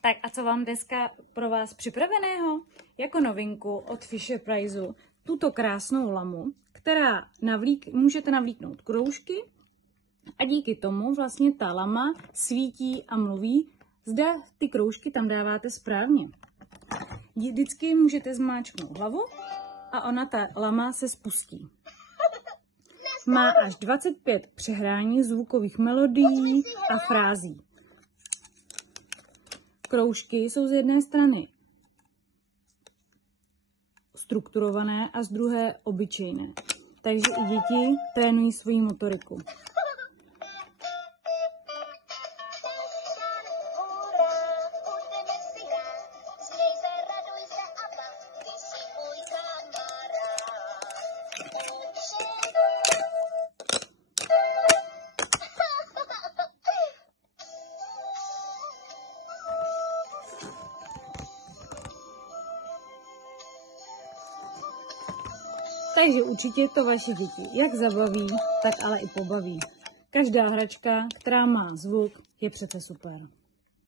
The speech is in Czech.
Tak a co vám dneska pro vás připraveného? Jako novinku od Fisher-Priceu tuto krásnou lamu, která můžete navlíknout kroužky a díky tomu vlastně ta lama svítí a mluví, zda ty kroužky tam dáváte správně. Vždycky můžete zmáčknout hlavu a ta lama se spustí. Má až 25 přehrání zvukových melodií a frází. Kroužky jsou z jedné strany strukturované a z druhé obyčejné. Takže i děti trénují svoji motoriku. Takže určitě to vaše děti jak zabaví, tak ale i pobaví. Každá hračka, která má zvuk, je přece super.